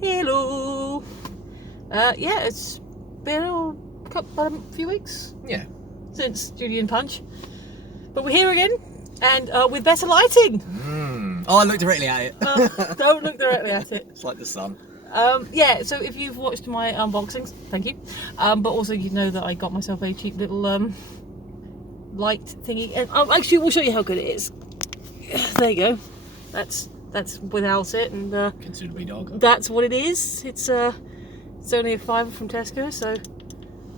Hello. Yeah, it's been a few weeks Yeah. since Judy and Punch, but we're here again, and with better lighting. Oh, I looked directly at it. Don't look directly at it. It's like the sun. Yeah, so if you've watched my unboxings, thank you. But also you know that I got myself a cheap little light thingy, and actually we'll show you how good it is. There you go. That's without it, and Considerably darker. that's what it is. It's only a £5 from Tesco, so,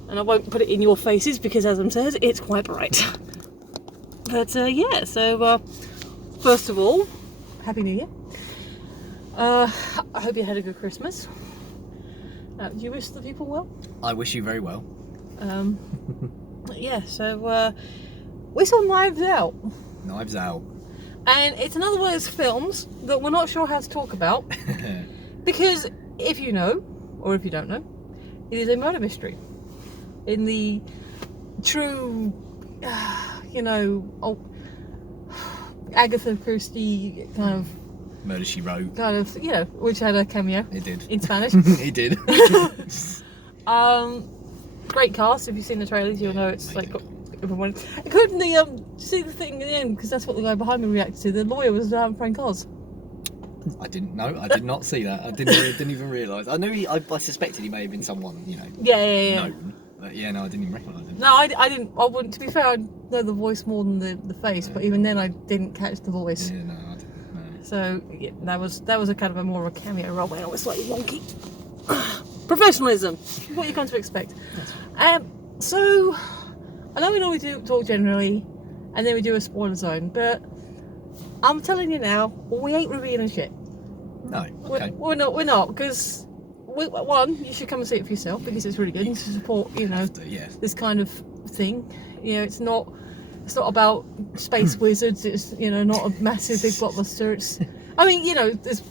and I won't put it in your faces because, as Adam says, it's quite bright. But yeah, so first of all, Happy New Year. I hope you had a good Christmas. Do you wish the people well? I wish you very well. Yeah, so we saw Knives Out. Knives Out. And it's another one of those films that we're not sure how to talk about. Because if you know, or if you don't know, it is a murder mystery. In the true, Agatha Christie kind of... Murder, She Wrote. Which had a cameo. It did. In Spanish. It did. Great cast. If you've seen the trailers, you'll know it's like... Everyone. Couldn't the see the thing in the end, because that's what the guy behind me reacted to. The lawyer was Frank Oz. I didn't know. I did not see that. I didn't even realise. I knew I suspected he may have been someone, Yeah. known. But yeah, no, I didn't even recognise him. No, I didn't. I wouldn't. To be fair, I know the voice more than the face, but even then, I didn't catch the voice. Yeah, no, I didn't. No. So yeah, that was a kind of a more of a cameo role where I was slightly wonky. Professionalism, what you come to expect. So I know we normally talk generally, and then we do a spoiler zone, but I'm telling you now, we ain't revealing shit. No. Okay. We're not, because one, you should come and see it for yourself because it's really good. You should support, this kind of thing. It's not about space wizards. It's not a massive big blockbuster. It's, I mean, there's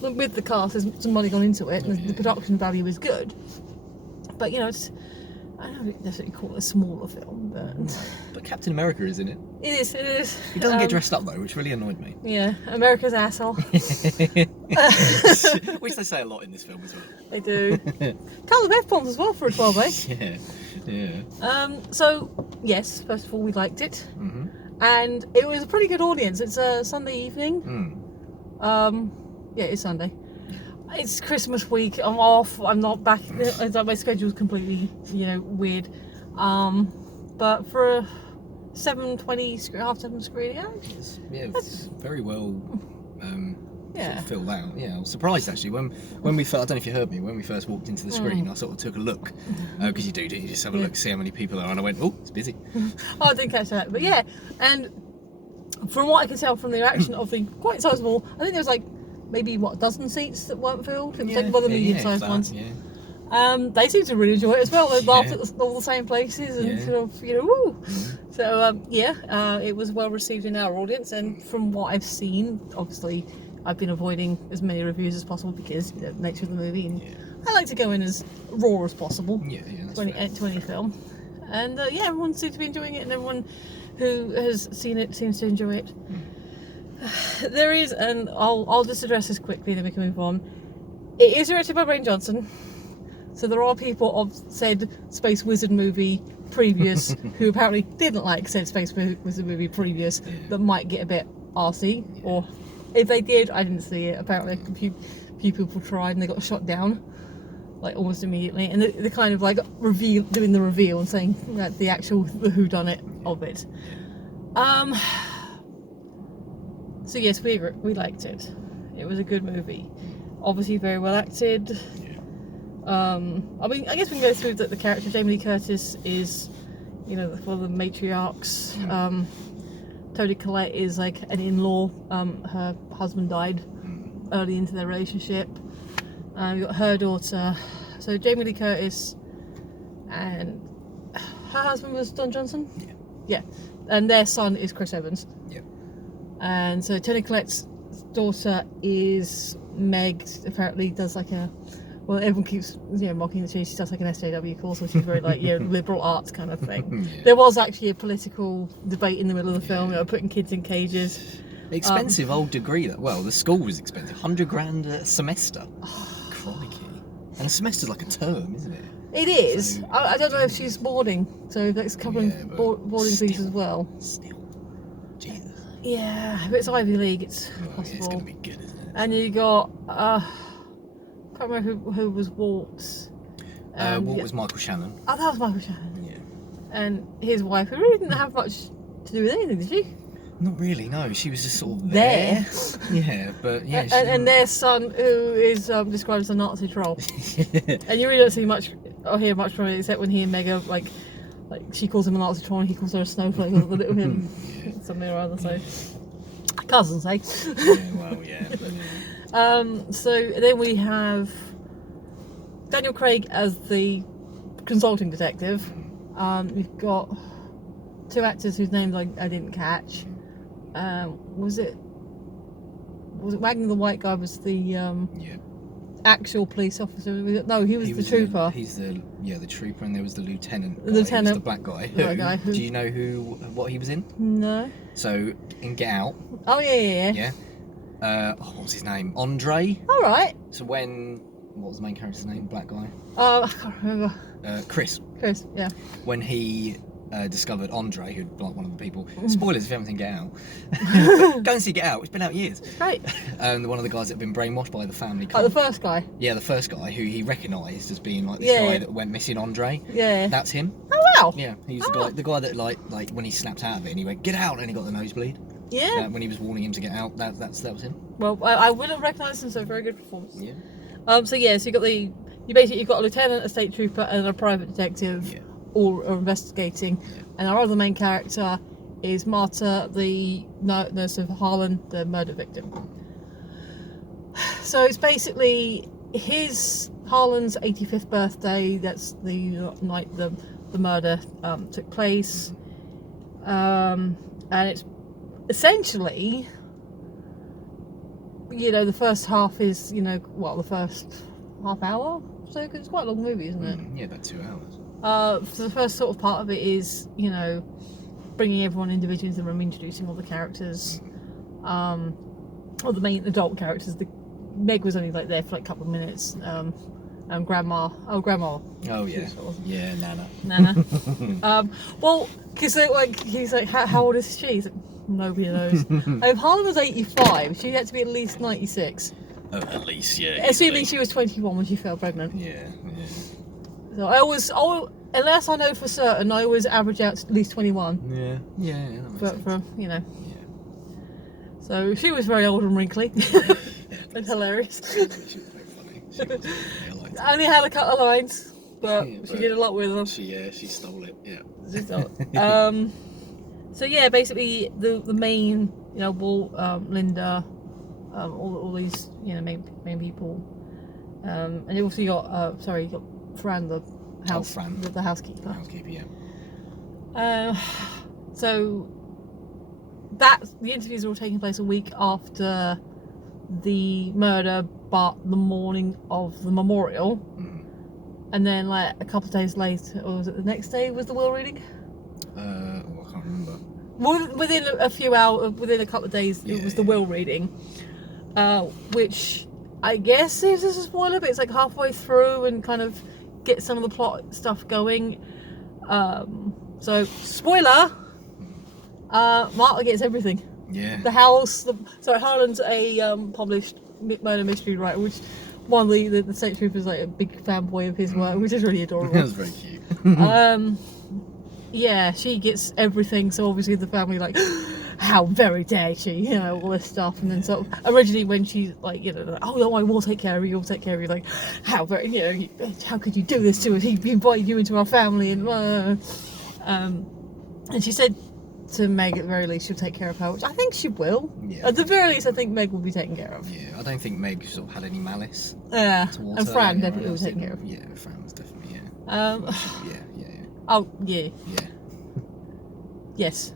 with the cast, there's some money gone into it, and the production value is good. But it's, I don't necessarily call it a smaller film, but Captain America is in it. It is. He doesn't get dressed up though, which really annoyed me. Yeah, America's asshole. Which they say a lot in this film as well. They do. Couple of F-bombs as well for a 12, Yeah. So yes, first of all, we liked it, and it was a pretty good audience. It's a Sunday evening. Yeah, it's Sunday. It's Christmas week. I'm off. I'm not back. My schedule's completely, weird. But for a 7:20, half 7 screening, It's very well sort of filled out. Yeah, I was surprised actually when we first, I don't know if you heard me, when we first walked into the screen, I sort of took a look because you just have a look, see how many people are, and I went, oh, it's busy. I didn't catch that, but yeah, and from what I can tell from the reaction of the quite sizable, I think there was like maybe a dozen seats that weren't filled. It was like one of the medium-sized ones. Yeah. They seem to really enjoy it as well. They laughed at all the same places and sort of, woo. So it was well received in our audience, and from what I've seen, obviously, I've been avoiding as many reviews as possible because the nature of the movie, and I like to go in as raw as possible. Yeah. To any film, and everyone seems to be enjoying it, and everyone who has seen it seems to enjoy it. There is, and I'll just address this quickly, then we can move on. It is directed by Rian Johnson, so there are people of said Space Wizard movie previous who apparently didn't like said Space Wizard movie previous that might get a bit arsey, or if they did, I didn't see it. Apparently, a few people tried and they got shot down, like almost immediately, and they kind of like doing the reveal and saying that the actual whodunit of it. So yes, we liked it. It was a good movie. Obviously very well acted. I mean, I guess we can go through the character. Jamie Lee Curtis is, one of the matriarchs. Toni Collette is like an in-law. Her husband died early into their relationship. We've got her daughter. So Jamie Lee Curtis, and her husband was Don Johnson. Yeah, and their son is Chris Evans. Yeah. And so Toni Collette's daughter is Meg. Apparently does like everyone keeps mocking that she does like an SJW course, so she's very like liberal arts kind of thing. There was actually a political debate in the middle of the film, putting kids in cages. Expensive old degree. Well, the school was expensive. $100,000 a semester. Crikey. And a semester's like a term, isn't it? It is. So, I don't know if she's boarding, so that's covering boarding fees as well. Still. Jesus. Yeah, if it's Ivy League, it's possible. Yeah, it's going to be good, isn't it? And you got, can't remember who was Walt's. Walt was Michael Shannon. Oh, that was Michael Shannon. Yeah. And his wife, who really didn't have much to do with anything, did she? Not really, no. She was just sort of there. Yeah, but yeah. And their son, who is described as a Nazi troll. And you really don't see much or hear much from it, except when he and Meg are like she calls him a Nazi troll and he calls her a snowflake or the little him something or other. So cousins, eh? Yeah, well, yeah. But... So then we have Daniel Craig as the consulting detective. We've got two actors whose names I didn't catch. Was it Wagner the white guy was the actual police officer? No, he was the trooper. He's the trooper, and there was the lieutenant. The lieutenant, the black guy. Who, do you know what he was in? No. So in Get Out. Oh yeah. Yeah. What was his name? Andre. All right. So what was the main character's name? Black guy. I can't remember. Chris. Chris. Yeah. When he discovered Andre, who'd like one of the people. Spoilers if you haven't seen Get Out. Go and see Get Out. It's been out years. Great. One of the guys that had been brainwashed by the family. Oh, the first guy. Yeah, the first guy who he recognised as being like this guy that went missing, Andre. Yeah. That's him. Oh wow. Yeah, he's the guy that like when he snapped out of it and he went get out and he got the nosebleed. Yeah. When he was warning him to get out, that was him. Well, I would have recognised him, so very good performance. Yeah. So you've got a lieutenant, a state trooper, and a private detective. Yeah. All are investigating, and our other main character is Marta, the nurse of Harlan, the murder victim. So it's basically Harlan's 85th birthday. That's the night the murder took place, and it's essentially, the first half is the first half hour. So cause it's quite a long movie, isn't it? Yeah, about 2 hours. So the first sort of part of it is, bringing everyone individually into the room, introducing all the characters, or the main adult characters. Meg was only there for a couple of minutes, and Grandma. Oh yeah, yeah, Nana. Well, because he's like, how old is she? He's like, nobody knows. If Harlan was 85, she had to be at least 96. Oh, at least, yeah. Assuming she was 21 when she fell pregnant. Yeah. So unless I know for certain, I always average out at least 21. Yeah. That makes sense. Yeah. So she was very old and wrinkly and hilarious. She was very funny. She was, I liked her. I only had a couple of lines, but she did a lot with them. She stole it. Yeah. She stole it. So yeah, basically the main, Walt, Linda, all these main people, and you also got Fran, the housekeeper. The housekeeper, yeah. So the interviews are all taking place a week after the murder, but the morning of the memorial, and then a couple of days later, or was it the next day? Was the will reading? I can't remember. Within a few hours, within a couple of days, it was the will reading, which I guess is a spoiler, but it's halfway through and kind of get some of the plot stuff going. So spoiler, Marta gets everything. Yeah. The house. Harlan's a published murder mystery writer, which one of the state troopers a big fanboy of his work, which is really adorable. That was very cute. Yeah, she gets everything. So obviously the family how very dare she, all this stuff. And then sort of originally when she's oh no, I will take care of you. You'll take care of you. How very, how could you do this to us? He invited you into our family, and she said to Meg at the very least she'll take care of her, which I think she will. Yeah. At the very least, I think Meg will be taken care of. Yeah, I don't think Meg sort of had any malice. Yeah, towards and her, Fran definitely was taken care of. Yeah, Fran was definitely, Yeah. Yeah. Oh yeah. Yeah. Yes.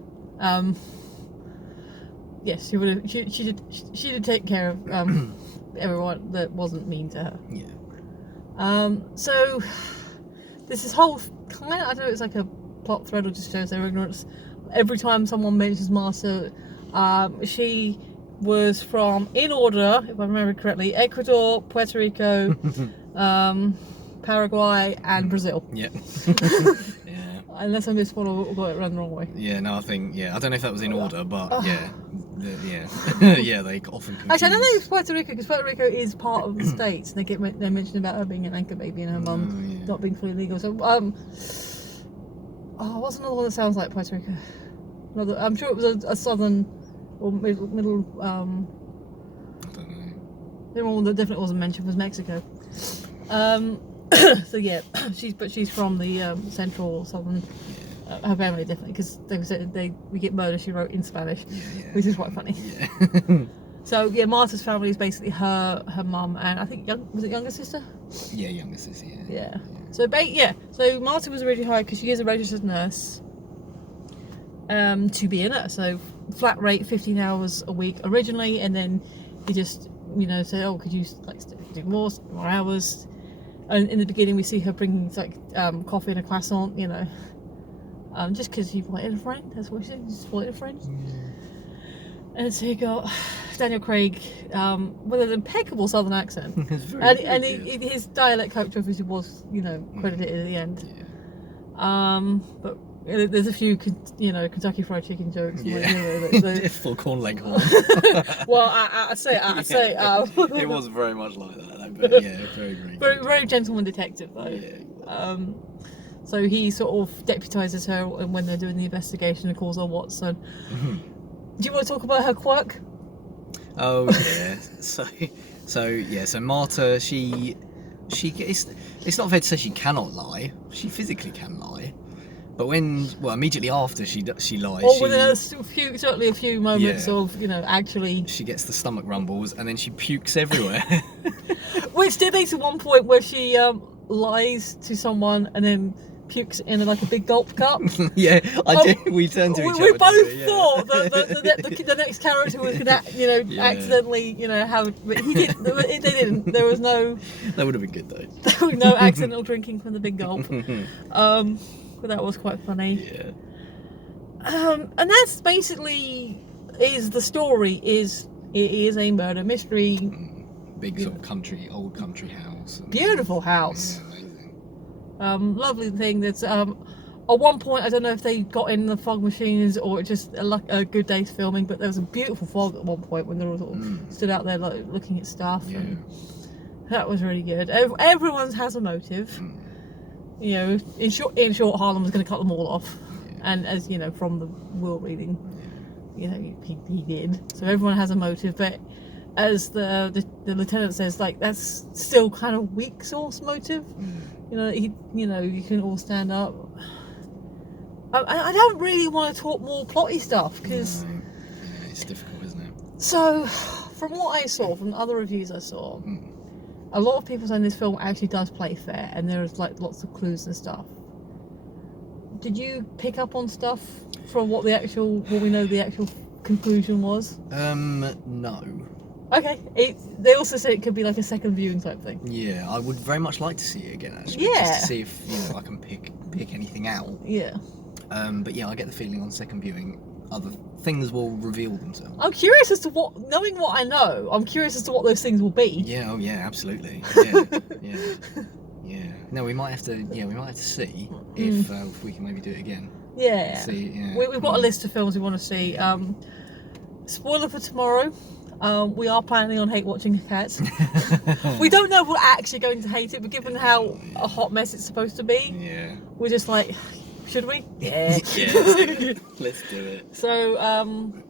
Yes, she would have. She did take care of everyone that wasn't mean to her. Yeah. So this whole kind of, I don't know, it's a plot thread or just shows their ignorance. Every time someone mentions Marta, she was from, in order, if I remember correctly, Ecuador, Puerto Rico, Paraguay, and Brazil. Yeah. Unless I missed one or got it run the wrong way. Yeah, no, I think, I don't know if that was in order, but yeah, they often confuse. Actually, I don't know if it's Puerto Rico, because Puerto Rico is part of the States, and they mentioned about her being an anchor baby and her mum not being fully legal. So, what's another one that sounds like Puerto Rico? I'm sure it was a southern or middle. I don't know. The one that definitely wasn't mentioned was Mexico. So yeah, she's from the central or southern. Her family definitely, because they said we get murder. She wrote in Spanish, which is quite funny. Yeah. So yeah, Marta's family is basically her mum and I think was it younger sister? Yeah, younger sister. Yeah. So so Marta was originally hired because she is a registered nurse. To be a nurse, so flat rate 15 hours a week originally, and then you just say, oh, could you do more hours? And in the beginning we see her bringing coffee and a croissant, just because you wanted a friend. That's what she said, you just wanted a friend. And so you got Daniel Craig with an impeccable southern accent, and his dialect coach obviously was credited at the end. But there's a few Kentucky Fried Chicken jokes. Full corn leghorn. Well, I say it was very much like that, but very gentleman detective though. So he sort of deputises her when they're doing the investigation and calls her Watson. Do you want to talk about her quirk? Oh yeah. So Marta, she it's not fair to say she cannot lie. She physically can lie. But immediately after she lies, or within certainly a few moments of actually, she gets the stomach rumbles and then she pukes everywhere. Which did lead to one point where she lies to someone and then pukes in a big gulp cup. Yeah, I did. We turned to each other. We both thought that the next character was going to accidentally have, but he didn't. They didn't. There was no. That would have been good though. There was no accidental drinking from the big gulp. But that was quite funny. Yeah. And that's basically the story. It is a murder mystery. Big sort of old country house. Beautiful house. Yeah, amazing. Lovely thing. That's at one point I don't know if they got in the fog machines or just a good day's filming, but there was a beautiful fog at one point when they were sort of stood out there looking at stuff. Yeah. And that was really good. Everyone has a motive. In short, Harlan was going to cut them all off, and as from the will reading, he did. So everyone has a motive, but as the lieutenant says, that's still kind of weak source motive. You can all stand up. I don't really want to talk more plotty stuff because it's difficult, isn't it? So, from what I saw, from other reviews I saw. A lot of people saying this film actually does play fair, and there's lots of clues and stuff. Did you pick up on stuff from what we know the actual conclusion was? No. Okay. They also said it could be like a second viewing type thing. Yeah, I would very much like to see it again actually. Yeah. Just to see if I can pick anything out. Yeah. But I get the feeling on second viewing other things will reveal themselves. I'm curious as to knowing what I know, I'm curious as to what those things will be. Yeah, absolutely. Yeah. No, we might have to see if we can maybe do it again. Yeah. See, We've got a list of films we want to see. Spoiler for tomorrow. We are planning on hate watching Cats. We don't know if we're actually going to hate it, but given how a hot mess it's supposed to be, we're just like, should we? Yeah. Let's do it. So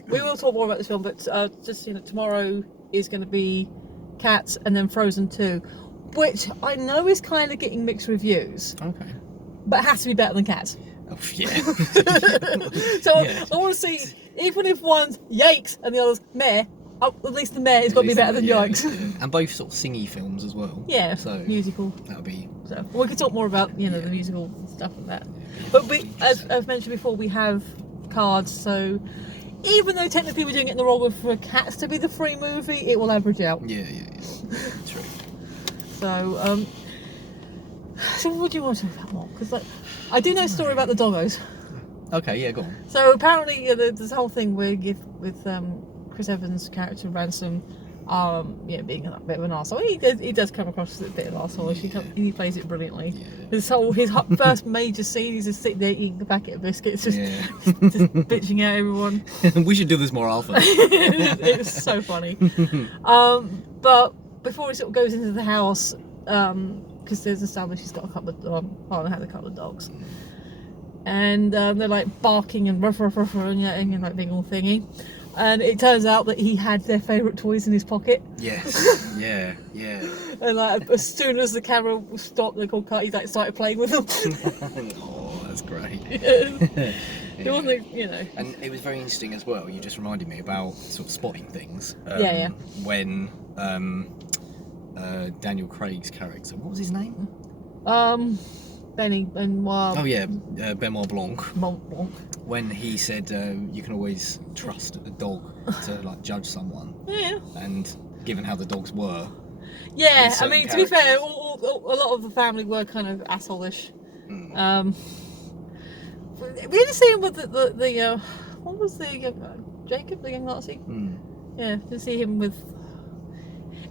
we will talk more about this film, but just tomorrow is going to be Cats and then Frozen 2, which I know is kind of getting mixed reviews. Okay. But it has to be better than Cats. Oh yeah. So I want to see, even if one's yikes and the other's meh, at least the meh has got to be better than yikes. Yeah. And both sort of singy films as well. Yeah. So musical. That'll be. So we could talk more about the musical stuff and that. But as I've mentioned before, we have cards, so even though technically we're doing it in the wrong way for Cats to be the free movie, it will average out. Yeah. True. So what do you want to talk about more? Because I do know a story about the doggos. Okay, yeah, go on. So apparently there's this whole thing with Chris Evans' character Ransom, being a bit of an arsehole. He does come across as a bit of an arsehole. He plays it brilliantly. Yeah. His first major scene, he's just sitting there eating a packet of biscuits, just bitching at everyone. We should do this more often. It's so funny. But before he sort of goes into the house, because there's established he's got a couple of dogs, and they're like barking and ruff ruff ruff and like being all thingy. And it turns out that he had their favourite toys in his pocket. Yes. Yeah. And like as soon as the camera stopped, the call cut, he like started playing with them. Oh, that's great. It wasn't, And it was very interesting as well. You just reminded me about sort of spotting things. When Daniel Craig's character, what was his name? Benoit. Oh yeah, Benoit Blanc. Blanc. When he said you can always trust a dog to like judge someone. Yeah. And given how the dogs were. Yeah, I mean, to be fair, a lot of the family were kind of asshole-ish. We did see him with the what was the Jacob, the young Nazi? Yeah, to see him with.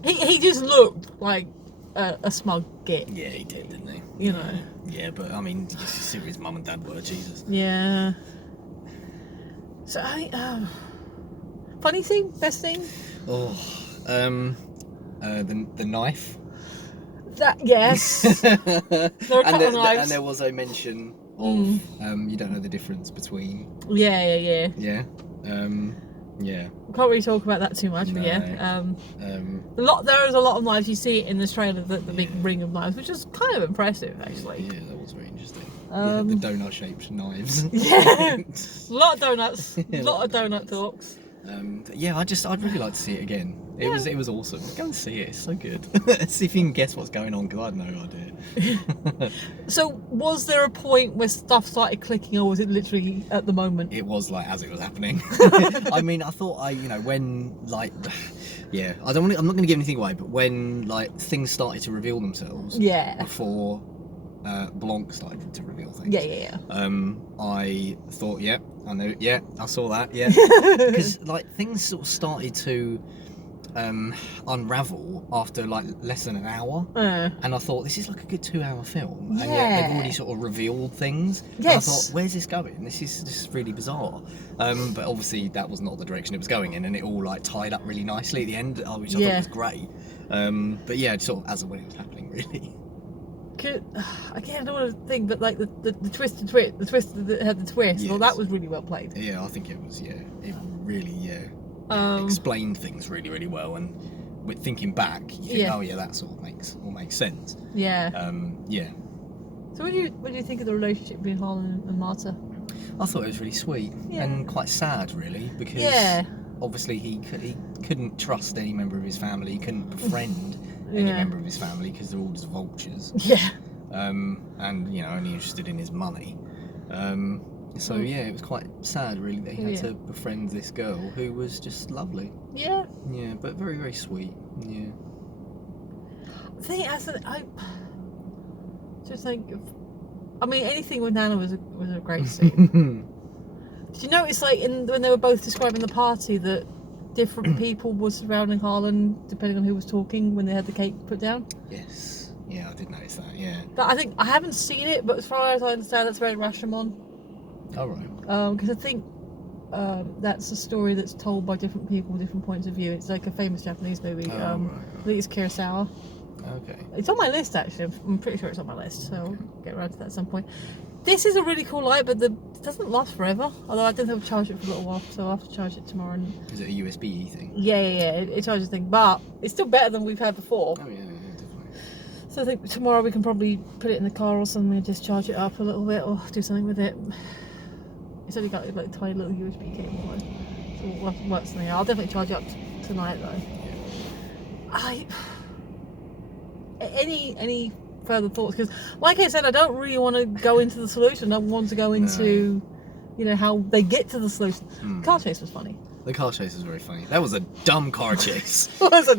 He just looked like a smug git. Yeah, he did, didn't he? You know. Yeah, but I mean, did you see where his mum and dad were? Jesus. Yeah. So funny scene, best scene. Oh, the knife. That yes. There are a couple of knives. And there was a mention of you don't know the difference between. Yeah. Yeah. We can't really talk about that too much, but yeah. There is a lot of knives. You see it in this trailer, the big ring of knives, which is kind of impressive, actually. Yeah, that was very interesting. The donut-shaped knives. Yeah, a lot of donuts, a lot of donut talks. I'd really like to see it again. It was awesome. Go and see it. It's so good. See if you can guess what's going on, because I had no idea. So, was there a point where stuff started clicking, or was it literally at the moment? It was like as it was happening. I mean, I thought when like, I'm not going to give anything away, but when like things started to reveal themselves, before Blanc started to reveal things. Yeah. I thought, I know, I saw that, because like things sort of started to unravel after like less than an hour, and I thought this is like a good 2-hour film, and yet they've already sort of revealed things. Yes. And I thought, where's this going? This is really bizarre. But obviously that was not the direction it was going in, and it all like tied up really nicely at the end, which I thought was great. But yeah, sort of as and when it was happening, really. Again, I don't want to think, but like the twist that had the twist. Well, that was really well played. Yeah, I think it was. Yeah, it really explained things really, really well. And with thinking back, you think, oh yeah, that sort of makes sense. Yeah. Yeah. So what do you think of the relationship between Harlan and Marta? I thought it was really sweet and quite sad, really, because obviously he couldn't trust any member of his family. He couldn't befriend any member of his family because they're all just vultures. Yeah. And only interested in his money. So it was quite sad, really, that he had to befriend this girl who was just lovely. Yeah. Yeah, but very, very sweet. Yeah. I just think, anything with Nana was a great scene. Did you notice, like, when they were both describing the party, that different people were surrounding Harlan depending on who was talking when they had the cake put down? Yes. Yeah, I did notice that. Yeah. But I haven't seen it, but as far as I understand, that's very Rashomon. Oh, right. Because I think that's a story that's told by different people, different points of view. It's like a famous Japanese movie. Right. I think it's Kurosawa. Okay. It's on my list, actually. I'm pretty sure it's on my list, so I'll get around to that at some point. This is a really cool light, but it doesn't last forever. Although I think they'll charge it for a little while, so I'll have to charge it tomorrow. Is it a USB thing? Yeah. It charges thing, but it's still better than we've had before. Oh, yeah, definitely. So I think tomorrow we can probably put it in the car or something and just charge it up a little bit or do something with it. It's only got like a tiny little USB cable, so we'll have to work something out. I'll definitely charge it up tonight, though. Any further thoughts? Because, like I said, I don't really want to go into the solution. I want to go into, how they get to the solution. The car chase was funny. The car chase was very funny. That was a dumb car chase. Because,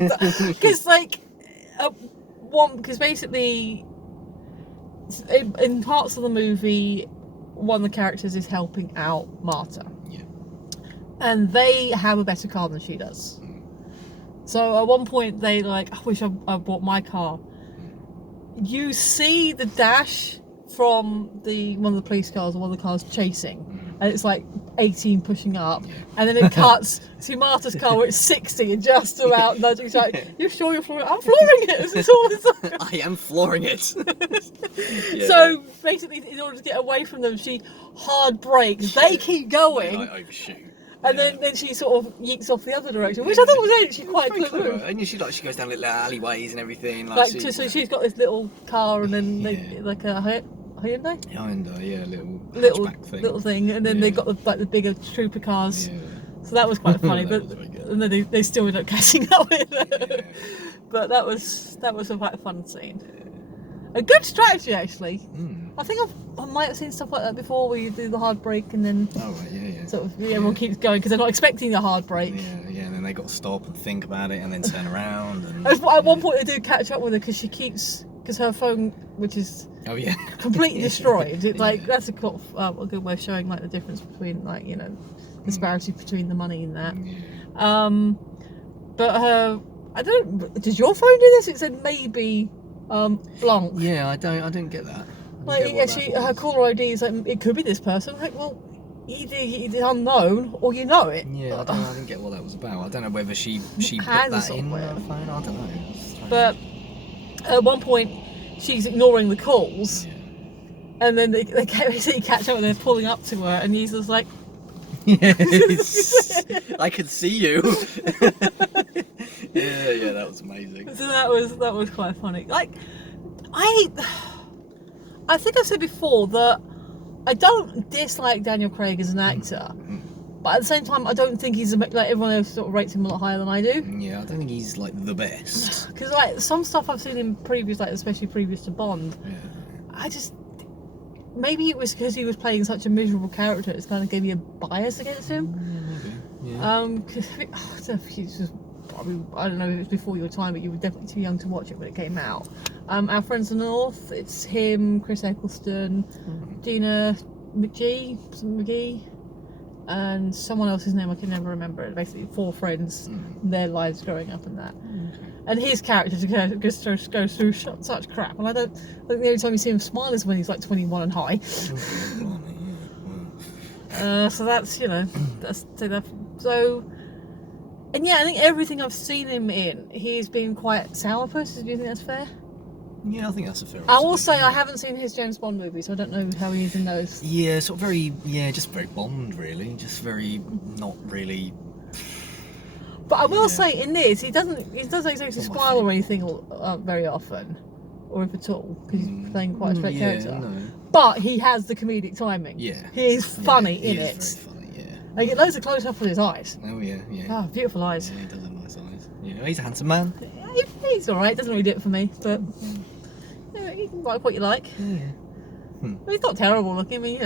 because basically, in parts of the movie, one of the characters is helping out Marta. Yeah. and they have a better car than she does. So at one point they like, I wish I bought my car. You see the dash from one of the police cars or one of the cars chasing, and it's like 18 pushing up, and then it cuts to Marta's car where it's 60 and just about nudging. She's like, "You sure you're flooring it?" I'm flooring it. This is all this. I am flooring it. Yeah. So basically, in order to get away from them, she hard brakes. They keep going. I overshoot. And then she sort of yeeks off the other direction, which I thought was actually quite a good move. And she goes down little alleyways and everything. So she's got this little car, and then they, like a Hyundai. Hyundai, yeah, little thing, and then they got the bigger trooper cars. Yeah. So that was quite funny, but and then they still ended up catching up with her. Yeah. But that was a quite fun scene. A good strategy, actually. I think I might have seen stuff like that before, where you do the hard brake and then sort of everyone keeps going because they're not expecting the hard brake. Yeah, and then they got to stop and think about it and then turn around. And, at one point, they do catch up with her because her phone, which is completely destroyed. It's like that's a good way of showing like the difference between like disparity between the money and that. Yeah. But I don't. Does your phone do this? It said maybe. Blanc. Yeah, I don't get that. Like her caller ID is like it could be this person. Like, well, either it's unknown or you know it. Yeah, I didn't get what that was about. I don't know whether she put that in her phone. I don't know. But at one point, she's ignoring the calls, and then they catch up and they're pulling up to her, and he's just like, "Yes, I can see you." Yeah, that was amazing. So that was quite funny. Like, I think I've said before that I don't dislike Daniel Craig as an actor, but at the same time I don't think he's like everyone else sort of rates him a lot higher than I do. Yeah, I don't think he's like the best. Because like some stuff I've seen him previous, like especially previous to Bond, I just maybe it was because he was playing such a miserable character, it's kind of gave me a bias against him. Maybe. Yeah. Because he's just. I don't know if it was before your time, but you were definitely too young to watch it when it came out. Our Friends in the North, it's him, Chris Eccleston, Gina McGee, and someone else's name I can never remember. Basically, 4 friends, their lives growing up and that. And his character goes through such crap. And I think the only time you see him smile is when he's like 21 and high. So that's so. And yeah, I think everything I've seen him in, he's been quite sourpuss. Do you think that's fair? Yeah, I think that's a fair. I will say I haven't seen his James Bond movies, so I don't know how he is in those. Yeah, sort of very, just very Bond, really. Just very, not really. But I will say, in this, he doesn't exactly smile or anything very often, or if at all, because he's playing quite a straight character. No. But he has the comedic timing. Yeah. He is funny in it. Very funny. I get loads of close up on his eyes. Oh yeah. Oh, beautiful eyes. Yeah, he does have nice eyes. Yeah, he's a handsome man. Yeah, he's alright, doesn't really do it for me, but you can like what you like. Yeah. Well, he's not terrible looking, I mean,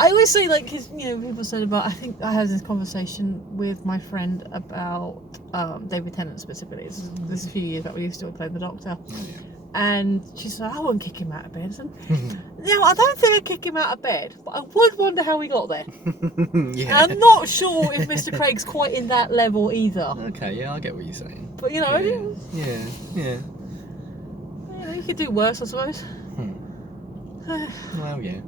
I always say, like, cause, people said about, I think I had this conversation with my friend about David Tennant specifically. This is a few years back, we used to play the Doctor. Oh, yeah. And she said, I wouldn't kick him out of bed. I don't think I'd kick him out of bed, but I would wonder how he got there. Yeah. And I'm not sure if Mr. Craig's quite in that level either. Okay, yeah, I get what you're saying. But, Yeah. You could do worse, I suppose. Well, yeah.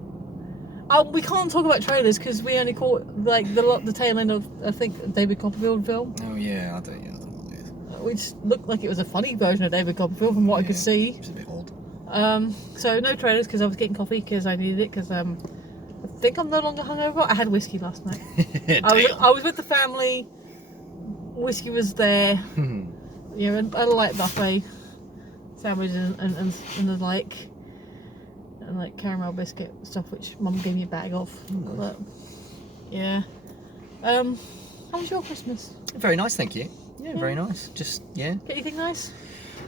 We can't talk about trailers because we only caught like the tail end of, I think, David Copperfield film. Oh, yeah, I don't know what it is. Which looked like it was a funny version of David Copperfield from what I could see. It's a bit odd. So no trailers because I was getting coffee because I needed it because I think I'm no longer hungover. I had whiskey last night. I was with the family. Whiskey was there. And a light buffet, sandwiches and the like, and like caramel biscuit stuff which Mum gave me a bag of. But, yeah. How was your Christmas? Very nice, thank you. Yeah, very nice. Just, Get anything nice?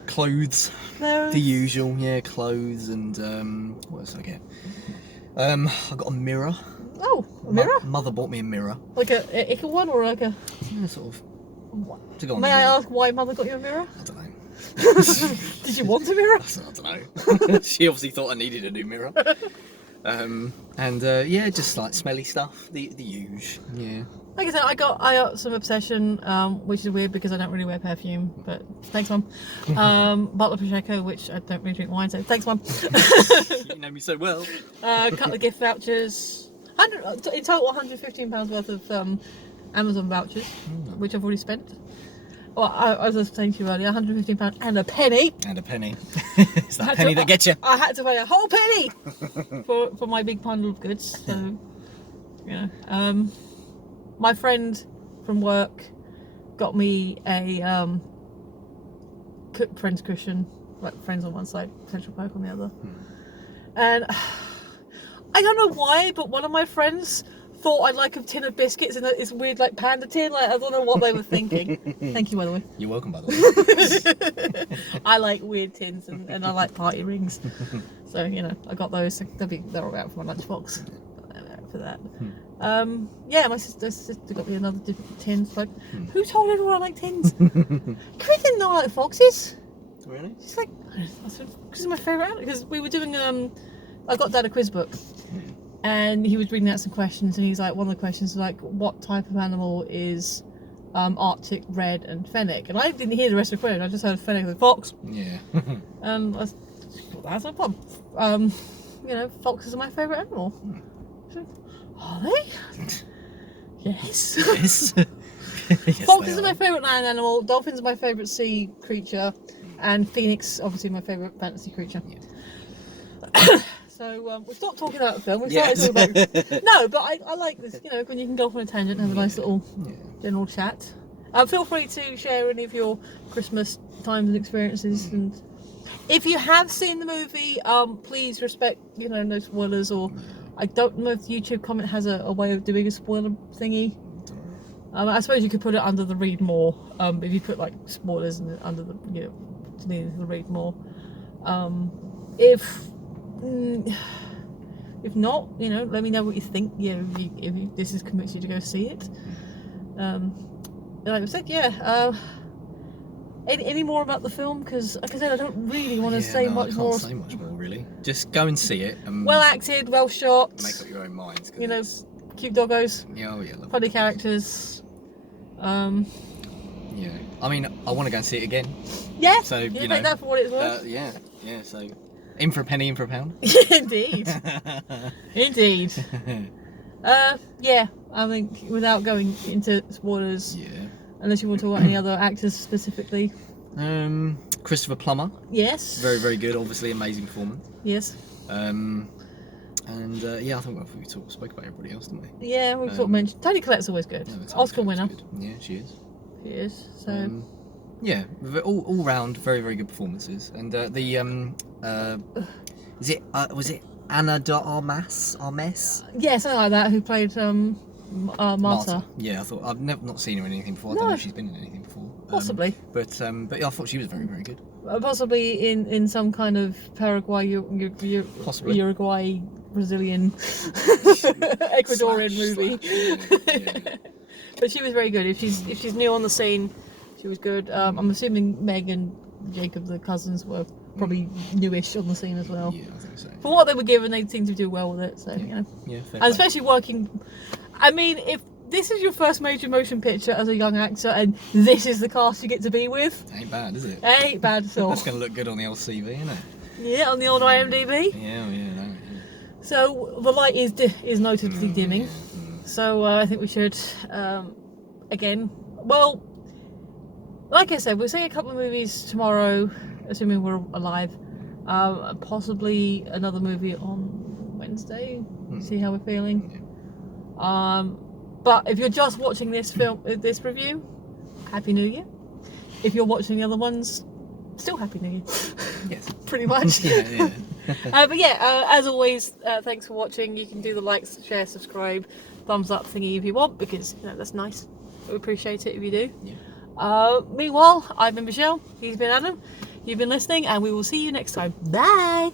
Clothes. The usual, clothes and, what else did I get? I got a mirror. Oh, a mirror? Mother bought me a mirror. Like a Ica one or like a... Yeah, sort of. To go on May I ask why Mother got you a mirror? I don't know. Did you want a mirror? I don't know. She obviously thought I needed a new mirror. Yeah, just like smelly stuff, the huge. Yeah. Like I said, I got some Obsession, which is weird because I don't really wear perfume, but thanks, Mum. Bottle of Prosecco, which I don't really drink wine, so thanks, Mum. You know me so well. A couple of gift vouchers. In total, £115 worth of Amazon vouchers, which I've already spent. Well, I was saying to you earlier, £115 and a penny. And a penny. It's that penny that gets you. I had to pay a whole penny for my big bundle of goods. So, you know. My friend from work got me a Friends cushion, like Friends on one side, Central Park on the other. And I don't know why, but one of my friends thought I'd like a tin of biscuits in this weird like panda tin. Like, I don't know what they were thinking. Thank you, by the way. You're welcome, by the way. I like weird tins and I like party rings. So, you know, I got those. They're all out for my lunchbox. For that. Yeah, my sister got me another different tins. Like, who told everyone I like tins? Chris didn't know I like foxes. Really? She's like, because it's my favourite animal. Because we were doing, I got Dad a quiz book. And he was reading out some questions, and he's like, one of the questions was like, what type of animal is Arctic red and fennec? And I didn't hear the rest of the question. I just heard fennec and fox. Yeah. That's no problem. You know, foxes are my favourite animal. Are they? Yes. Yes. Yes, Foxes are my favourite land animal. Dolphins are my favourite sea creature, and Phoenix, obviously, my favourite fantasy creature. Yeah. So we stopped talking about the film. We started talking about. No, but I like this. You know, when you can go off on a tangent and have a nice little general chat. Feel free to share any of your Christmas times and experiences, and if you have seen the movie, please respect. You know, no spoilers or. I don't know if YouTube comment has a way of doing a spoiler thingy. I suppose you could put it under the read more. If you put like spoilers under the, you know, to need to read more. If not, you know, let me know what you think. You know, if this has convinced you to go see it. Like I said, yeah. Any more about the film? Because, like I said, I don't really want to say much more. I can't say much more, really. Just go and see it. And well acted, well shot. Make up your own minds. You know, cute doggos. Yeah, funny characters. Yeah. I mean, I want to go and see it again. Yeah. So you take know, that for what it's worth. Yeah. So, in for a penny, in for a pound. Indeed. Indeed. Yeah. I think without going into spoilers. Yeah. Unless you want to talk about any other actors specifically. Christopher Plummer. Yes. Very, very good. Obviously, amazing performance. Yes. Yeah, I think we spoke about everybody else, didn't we? Yeah, we sort of mentioned. Toni Collette's always good. Oscar winner. Good. Yeah, she is. She is. So. Yeah, all round very, very good performances. And was it Anna de Armas? Yeah, something like that. Who played Marta. Yeah, I thought I've not seen her in anything before. I don't know if she's been in anything before. Possibly. But yeah, I thought she was very, very good. Possibly in some kind of Paraguay, Uruguay, Brazilian, Ecuadorian movie. Yeah. But she was very good. If she's new on the scene, she was good. I'm assuming Meg and Jacob, the cousins, were probably newish on the scene as well. Yeah, I think so. For what they were given, they seemed to do well with it. So you know. Yeah, fair and especially working. I mean, if this is your first major motion picture as a young actor, and this is the cast you get to be with, ain't bad, is it? Ain't bad at all. That's gonna look good on the old CV, isn't it? Yeah, on the old IMDb. Yeah. So the light is notably dimming. Yeah. So I think we should, again, well, like I said, we'll see a couple of movies tomorrow, assuming we're alive. Possibly another movie on Wednesday. See how we're feeling. But if you're just watching this review, Happy New Year. If you're watching the other ones, still Happy New Year. Yes. Pretty much. Yeah. But yeah, as always, thanks for watching. You can do the likes, share, subscribe, thumbs up thingy if you want, because you know that's nice. We appreciate it if you do. Yeah. Meanwhile, I've been Michelle. He's been Adam. You've been listening, and we will see you next time. Bye.